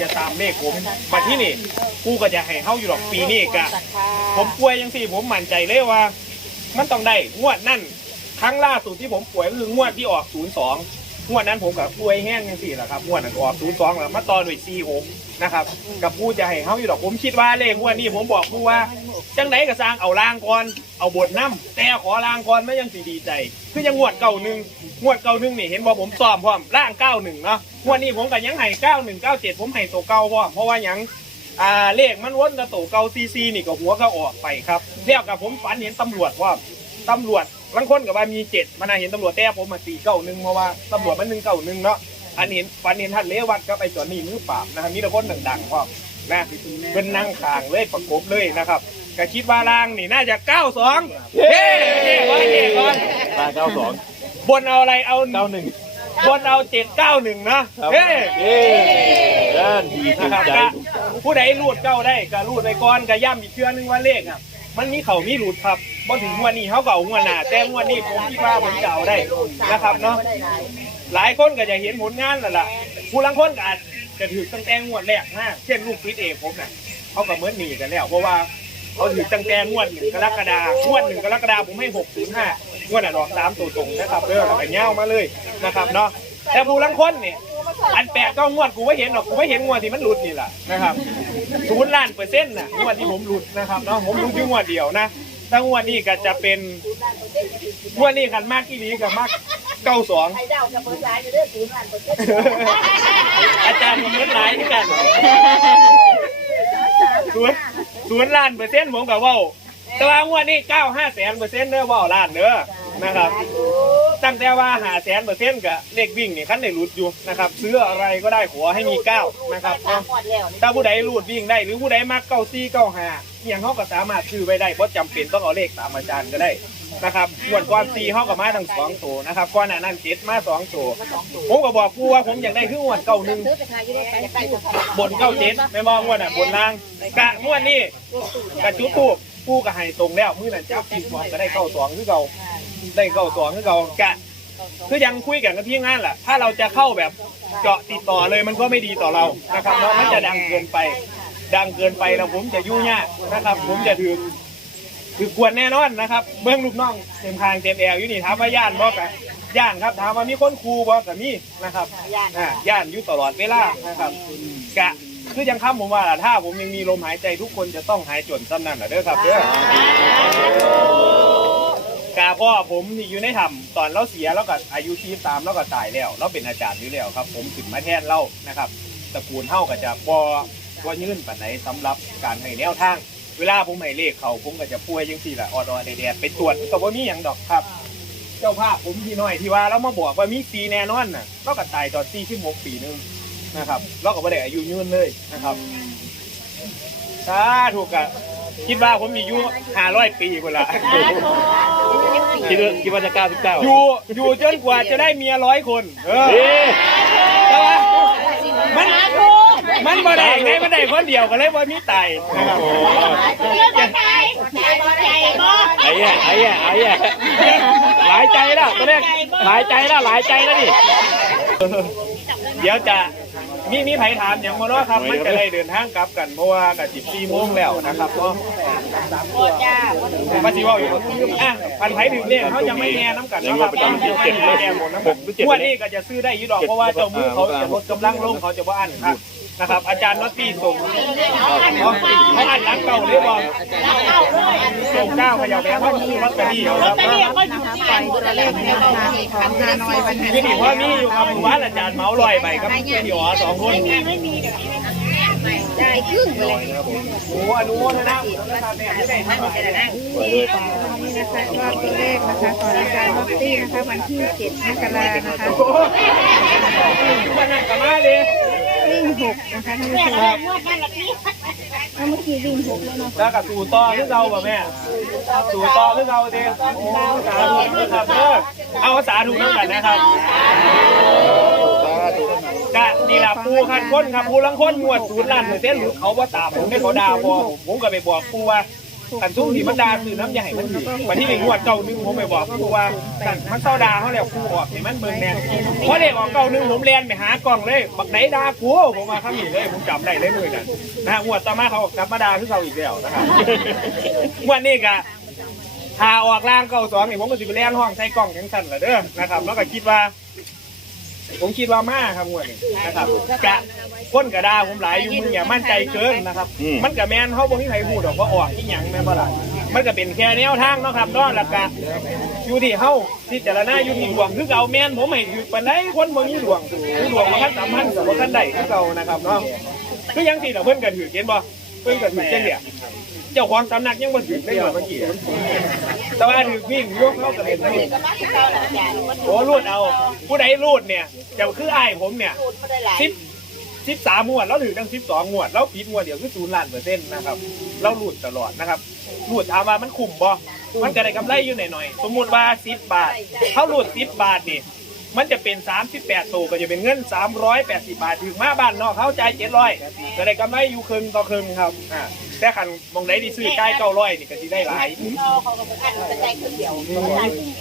จะตามเลขผมมาที่นี่กูก็จะให้เฮาอยู่หรอกปีนี้กะผมป่วยยังสี่ผมมั่นใจเลยว่า มันต้องได้งวดนั่นครั้งล่าสุดที่ผมป่วยก็คืองวดที่ออก 02 งวดนั้นผมกับป่วยแห้งยังสี่แหละครับงวดนั้นออก 02 แล้วมาต่อด้วย46 นะครับกับผู้จะให้เฮาอยู่ดอกผมคิดว่าเลขงวดนี้ผมบอกผู้ว่าจังไหนก็สร้างเอาล่างก่อนเอาบทน้ำแต่ขอล่างก่อนไม่ยังสีดีใจ คือยังงวดเก่าหนึ่งงวดเก่าหนึ่งนี่เห็นว่าผมซ้อมพร้อมล่างเก้าหนึ่งเนาะงวดนี้ผมก็ยังให้เก้าหนึ่งเก้าเจ็ดผมให้ตัวเก่าพร้อมเพราะว่าหยังอ่าเลขมันวนกระโตเกาซีซีนี่ก็หัวก็ออกไปครับเรียกกับผมฝันเห็นตำรวจว่าตำรวจบางคนกับว่ามีเจ็ดมันน่ะเห็นตำรวจแต่ผมมาสี่เก้าหนึ่งเพราะว่าตำรวจมันหนึ่งเก้าหนึ่งเนาะ อันเห็นฝันเห็นท่านเลวัดก็ไปจอดนี่มือปราบนะครับมีแต่คนดังๆพ่อนะเป็นนั่งขางเลยประกบเลยนะครับก็คิดว่าล่างนี่น่าจะเก้าสองเฮ้เฮ้ก่อนเฮ้ก่อนมาเก้าสองบนเอาอะไรเอาเก้าหนึ่งบนเอาเจ็ดเก้าหนึ่งนะเฮ้เย้ด้านดีถูนะกครับใจก็ผู้ใดรูดเก้าได้ก็รูดไปก่อนก็ย้ำอีกเชื่อนึงว่าเลขอะมันมีเขามีรูดครับบ่ถึงงวันนี้เขาเก่างวดหน้าแต่งวดนี้ผมคิดว่าผมจะเอาได้นะครับเนาะ หลายคนก็จะเห็นผลงานแล้วล่ะผู้ลังคนก็อาจจะถือตั้งแต่งวดแรกนะเช่นลูกฟิตเอกผมน่ะเขาก็เหมือนหนีกันแล้ว เพราะว่าเขาถือตั้งแต่งวดหนึ่งกรกฎาคมงวดหนึ่งกรกฎาคมผมให้หกศูนย์ห้างวดอะดอกสามตัวตรงนะครับเด้อแล้วก็เง้ามาเลยนะครับเนาะแต่ผู้ลังคนเนี่ยอันแปดก็งวดกูไม่เห็นหรอกกูไม่เห็นงวดที่มันหลุดนี่แหละนะครับศูนย์ล้านเปอร์เซ็นต์น่ะงวดที่ผมหลุดนะครับเนาะผมหลุดอยู่งวดเดียวนะถ้างวดนี้ก็จะเป็นงวดนี้กันมากที่นี้กับมาก เก้าสองไอ้เจ้ากับเบอร์สายอยู่เด้อศูนย์ล้านเปอร์เซ็นต์อาจารย์มีเงินหลายที่กันศูนย์ศูนย์ล้านเปอร์เซ็นต์ผมกับว่าแต่ว่างวดนี้เก้าห้าแสนเปอร์เซ็นต์เด้อว่าล้านเด้อนะครับ ตั้งแต่ว่าหาแสนเปอร์เซ็นต์กับเลขวิ่งนี่ขั้นในรุดอยู่นะครับซื้ออะไรก็ได้ขอให้มีเก้านะครับสามเนาะหมดแล้วถ้าผู้ใดรูดวิ่งได้หรือผู้ใดมักเก้าซี่เก้าหาอย่างเขาก็สามารถซื้อไปได้เพราะจำเป็นต้องเอาเลขตามอาจารย์ก็ได้ นะครับงวดก่อนซีเขากับมาทั้งสองโถนะครับก่อนหนานั้นเจ็ดมาสองโถผมก็บอกกูว่าผมอยากได้คืองวดเก้าหนึ่งบนเก้าเจ็ดไม่มองงวดอะบนล่างกะงวดนี้กะจุดปูปูก็ให้ตรงแล้วมือนั้นเจ้ากินก่อนก็ได้เก้าสองคือเก่าได้เก้าสองคือเก่ากะคือยังคุยกันกับที่งานแหละถ้าเราจะเข้าแบบเจาะติดต่อเลยมันก็ไม่ดีต่อเรานะครับเนาะมันจะดังเกินไป ดังเกินไปแล้วผมจะยุ่งยากนะครับ ผมจะถือ ถือควรแน่นอนนะครับ เบื้องลูกน้องเต็มทางเต็มแอลอยู่นี่ถามว่าย่านบอกะย่านครับถามว่ามีคนครูบอกกับมีนะครับอ่าย่านอยู่ตลอดเวลานะครับกะคือยังคำผมว่าล่ะถ้าผมยังมีลมหายใจทุกคนจะต้องหายจนซ้ำนั่นแหละเด้อครับเด้อกาพ่อผมที่อยู่ในถ้ำตอนเราเสียแล้วก็อายุชีพตามแล้วก็ตายแล้วเราเป็นอาจารย์อยู่แล้วครับ ผมขึ้นมาแทนเรานะครับตระกูลเท่าก็จะบ่บ่ยื่นปันไหนสำหรับการให้แนวทาง เวลาผมให้เลขเขาผมก็จะป่วยยังสี่ละออดอแดดๆไปตรวจก็บ่มีอย่างดอกครับ เจ้าภาพผมที่น้อยที่ว่าเรามาบอกว่ามีสีแน่นอนน่ะเราก็ตายตอนสี่สิบหกปีหนึงนะครับเราก็บ่ได้อายุยืนเลยนะครับสาถูกกะคิดว่าผมมีอายุห้าร้อยปีคนละคิดว่าคิดว่าจะเก้าสิบเก้าอยู่อยู่จนกว่าจะได้เมียร้อยคน เออเอ๊ะแต่ว่ามันมันบ่ได้ไงมันได้คนเดียวก็เลยบ่มีไตนะครับโอ้เรื่องอะไรใจบ่ไอ้อะไอ้อะไอ้อะหลายใจแล้วตอนแรกหลายใจแล้วหลายใจแล้วนี่เดี๋ยวจะมีมีไผถามอย่างมาเนาะครับ มันจะได้เดินทางกลับกันเพราะว่ากับสิบสี่โมงแล้วนะครับเนาะจ้ามาสิเว่าอยู่อะพันไผถึงเนี่ยเขายังไม่แน่น้ำกันนะครับต้องเจ็ดแน่หมดน้ำกันงวดนี้ก็จะซื้อได้อยี่ดอกเพราะว่าเจ้ามือเขาจะลดกำลังลงเขาจะว่าอันครับ นะครับ อาจารย์น็อตตี้ส่งเขาอันหลังเก่าเลยบอกเข้าเลยส่งเก้าขยับแบงค์เขาซื้อลอตเตอรี่เอาครับเรียกก็อยู่ที่ไหนตัวเลขแนวทางของฮานอยวันนี้ที่นี่เพราะมีอยู่ครับหมู่บ้านอาจารย์เมาลอยไปครับเป็นหยอสองคนได้ครึ่งเลยโอ้อนุโมทนาบุญนะครับเนี่ยที่ได้ทำอะไรนะนี่นะคะก็ตัวเลขนะคะของอาจารย์ล็อกตี้นะคะวันที่7มกรานะคะวันนั้นกับมาเลยวิ่ งหกนะคะท่านผู้ชมเอาเมื่อกี้วิ่งหกแล้วเนาะแล้วกับสู่ต่อหรือเราบ่แม่ สู่ต่อหรือเราเด้โอ้สาธุนะครับเด้อเอาสาธุน้ำกันนะครับกะนี่ล่ะปูขันคนครับปูลังคนงวดศูนย์ล้านเปอร์เซ็นหรือเขาว่าตาผมไม่เขาด่าพอผมผมก็ไปบอกปูว่า กันทุ่งที่มันดาคือน้ำใหญ่มันถือวันที่หนึ่งงวดเก่าหนึงผมไปบอกกูว่าสั่นมันเศร้าดาเขาแล้วกูออกเห็นมันเบิ่งแน่เพราะเด็กออกเก่าหนึงผมเรียนไปหากล่องเลยบักไหนดากูผมมาข้ามหนีเลยผมจำได้เลยมือนั่นนะฮะงวดต่อมาเขากลับมาดาคือเขาอีกแล้วนะครับงวดนี้ก็พาออกล่างเก่าสองนี่ผมก็สิไปเลี้ยงห้องใส่กล่องยังสั่นละเด้อนะครับ แล้วก็คิดว่า ผมคิดว่ามาครับงวดนี้นะครับกะ คนกระดาผมหลายอยู่มึงอย่ามั่นใจเกินนะครับ อืม มันกับแมนเขาบ่มีใครพูดหรอกว่าออกที่หยังแม่นบ่ล่ะมันก็เป็นแค่แนวทางเนาะครับเนาะแล้วก็อยู่ที่เฮาที่แต่ละหน้าอยู่ที่ดวงคือเก่าแม่นผมให้ถือปานใดคนบ่มีดวงคือดวงมันคันสามพันกับบ่คันได้คือเก่านะครับเนาะคือยังสิล่ะเพิ่นก็ถือเห็นบ่เพิ่นก็ถือจังเดียเจ้าของตำหนักยังบ่ถือได้เลยเมื่อกี้แต่ว่าถือวิ่งยกเข้าก็เล่นวิ่งก็มาที่เก่าแหละอาจารย์มันโอ้รูดเอา ผู้ใดรูดเนี่ยจะคืออ้ายผมเนี่ยพูดไม่ได้หลายสิบ สิบสามงวดแล้วถือตั้งสิบสองงวด แล้วผิดงวดเดียวคือศูนย์ล้านเปอร์เซ็นต์นะครับเราหลุดตลอดนะครับหลุดถามว่ามันคุ้มบ่มันก็ได้กำไรอยู่หน่อยๆสมมุติว่าสิบบาทเขาหลุดสิบบาทนี่ มันจะเป็นสามสิบแปดโตก็จะเป็นเงินสามร้อยแปดสิบบาทถึงมาบ้านนอกเขาจ่ายเจ็ดร้อยก็ได้กำไรอยู่ครึ่งต่อครึ่งครับอ่าแต่ขันมองไหนที่ซื้อใกล้เก้าร้อยนี่ก็สิได้หลายเขาเขาก็อันกระจายคนเดียว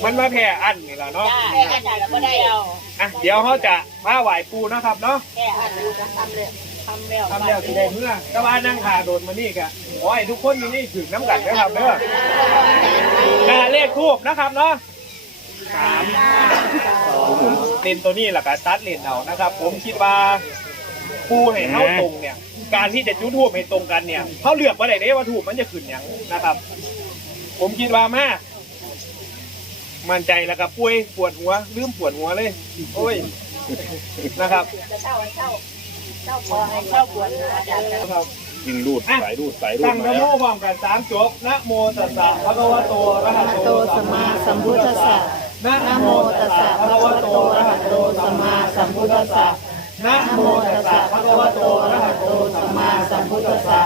มันมาแพ้อันนี่แหละเนาะแค่อาจารย์เราก็ได้เอาอะเดี๋ยวเขาจะมาไหว้ปูนะครับเนาะแค่อันดูทำเลยทำแล้วทำแล้วสิได้เมื่อแต่ว่านั่งขาโดนมานี่กะขอให้ทุกคนอยู่นี่ถึงน้ำกัดนะครับเด้อนะเลขทูบนะครับเนาะสาม เลนตัวนี้แหละก็ตัดเลนเอานะครับ ผมคิดว่าปูให้เข้าตรงเนี่ย การที่จะจุดทูบให้ตรงกันเนี่ยเขาเลือกว่าไหนได้ว่าทูบมันจะขึ้นอย่างนะครับ ผมคิดว่ามากมั่นใจแล้วก็ป่วยปวดหัวลืมปวดหัวเลย โอ้ยนะครับจะเช่าเช่าเช่าพอให้เช่าบวชอาจารย์นะครับยิงรูดสายรูดสายรูดตั้งมานะโมแล้วพร้อมกันสามจบนะโมตัสสะภะคะวะโตอะระหะโตสัมมาสัมพุทธัสสะนะโมตัสสะภะคะวะโตอะระหะโตสัมมาสัมพุทธัสสะ นะโมตัสสะภะคะวะโตอะระหะโตสัมมาสัมพุทธัสสะ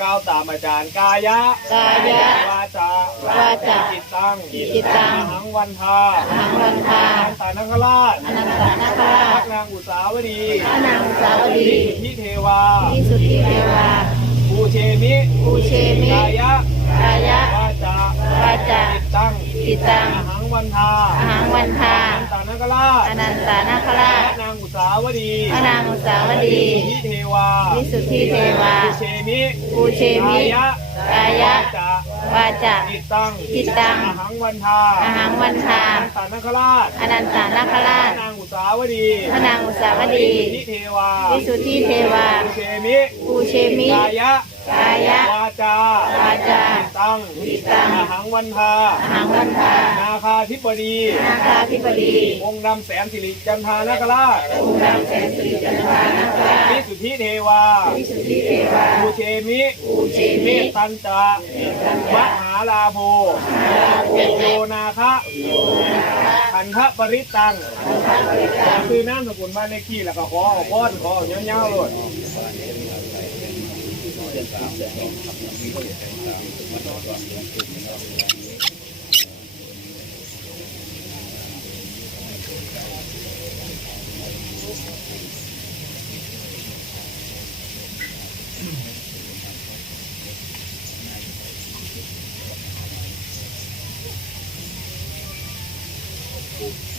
ก้าวตามอาจารย์กายะกายะวาจาวาจาจิตตังจิตตังอหังวันทาอหังวันทาอนันตานาคราชอนันตนาคราพชระนางอุสาวดีพระนางสาวดีทิเทวาที่สุทธิเทวาภูเชมิภูเชมิกายะกายะวาจาวาจาจิตตังจิตตังอหังวันทาอหังวันทาอ นันตานาคราชอนันตนาคราชพระนางอุสาวดีพระนางอุสาวดีทิเทวาที่สุทธิเทวาภูเชมิภูเชมิกายะกายะวาจาวาจาจิตตังจิตตังอหังวันทาอหังวันทาอนันตานาคราชอนันตนาคราพชระนางอุสาวดีพระนางอุสาวดีทิเทวาที่สุทธิเทวาภูเชมิภูเชมิกายะกายะวาจาวาจาจิ ตตังจิตตังอหังวันทาอหังวันทานาคาธิบดีนาคาธิบดีองค์ดำแสนสิริจันทานาคราชองค์ดำแสนสิริจันทรานาคราชวิสุทธิเทวาที่สุทธิเทวาภูเชมิภูเชเมมิตตันจามหาลาโภโยนาคะขันทะปริตังคือน้ำสกุลบ้านเลขที่แล้วก็ขอเอาพ้อนขอเอาเงี้ยวๆเลย อ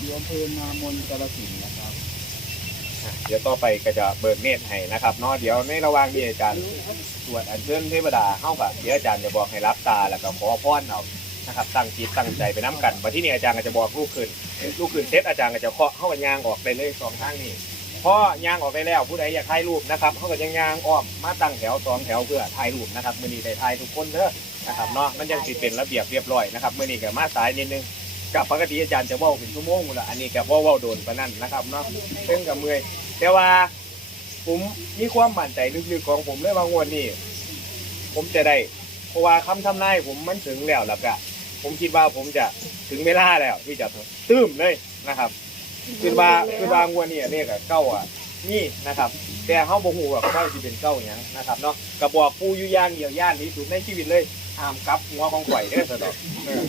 ยู่อำเภอนามนกาลสินนะครับ เดี๋ยวต่อไปก็จะเบิกเนตรให้นะครับเนาะเดี๋ยวในระหว่างที่อาจารย์สวดอัญเชิญเทวดาเข้ากับเดี๋ยวอาจารย์จะบอกให้รับตาแล้วก็ขอพรเอานะครับตั้งจิตตั้งใจไปน้ำกันวันที่นี่อาจารย์ก็จะบอกลูกขึ้นลูกขึ้นเซตอาจารย์ก็จะเคาะเข้ากับยางออกไปเลยสองทางนี้พอยางออกไปแล้วผู้ใดอยากถ่ายรูปนะครับเขาก็ยังยางอ้อมมาตั้งแถวสองแถวเพื่อถ่ายรูปนะครับมื่อนี้ได้ถ่ายทุกคนเด้อนะครับเนาะมันยังสิเป็นระเบียบเรียบร้อยนะครับมื่อนี้ก็มาสายนิดนึง กับปกติอาจารย์จะเว่าเป็นชั่วโมงหมดละอันนี้ก็เว่าว่าโดนปนนั่นนะครับเนาะเพิ่งกับเมื่อยแต่ว่าผมมีความมั่นใจลึกๆของผมเลยว่างวดนี้ผมจะได้เพราะว่าคำทำนายผมมันถึงแล้วล้วก็ผมคิดว่าผมจะถึงเวลาแล้วที่จะตื้มเลยนะครับคือว่าคือว่างวดนี้เรียกเก้าอะนี่นะครับ แต่เขาบอกหูว่าเก้าที่เป็นเก้าอย่างนะครับเนาะกระบอกปูอยู่ย่างเดียวย่านที่สุดในชีวิตเลยห้ามกลับหัวของข่อยได้อสะดอกเออ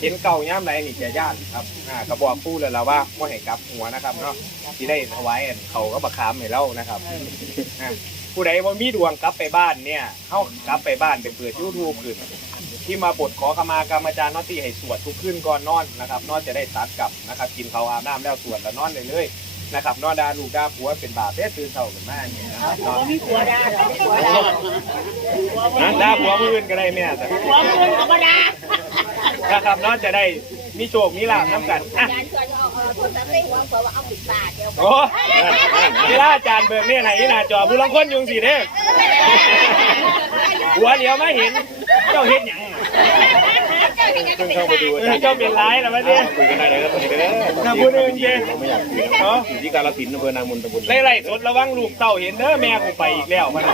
เห็นเก่าย่ามไหนนี่จะย่านครับอ่ากระบอกปูเลยแล้วว่าไม่ให้กลับหัวนะครับเนาะที่ได้ถวายอันเขาก็บักขามให้เรานะครับอะผู้ใดว่ามีดวงกลับไปบ้านเนี่ยเขากลับไปบ้านเป็นเปิดยูทูบขึ้น ที่มาบทขอขมากรรมอาจารย์นอตตี้ให้สวดทุกคืนก่อนนอนนะครับนอนจะได้ตัดกลับนะครับ กินเขาวอาบน้ำแล้วสวดแล้วนอนเลยเลย นะครับนอนดาลูกดาผัวเป็นบาปเด้อตื่นเช้าขึ้นมาอย่างนี้นะครับนอนมีผัวด่าเหรอผัวด่านะดาผัวผู้อื่นก็ได้แม่แต่ผัวเพื่อนก็บ่ด่านะครับนอนจะได้มีโชคมีลาภน้ำกันอะการชวนเอาเอาโทรศัพท์เล่นหัวเผื่อว่าเอาปิดปากเดียวโอ้ที่ล่าอาจารย์เบิกเนี่ยไหนหน้าจอผู้ลังคนยุงสีเด้อหัวเดียวไม่เห็นเจ้าเห็นหยัง เพิ่งเข้ามาดูอาจารย์เจ้าเป็นร้ายแล้ววะเนี่ย คุยกันได้เลยครับตอนนี้ก็ได้ถ้าพูดเองเจ๊ไม่อยากคุยเนาะอยู่ที่การละสินอำเภอนางมนตำบล ไล่ไล่สดระวังลูกเต่าเห็นเด้อแม่กูไปอีกแล้วมัน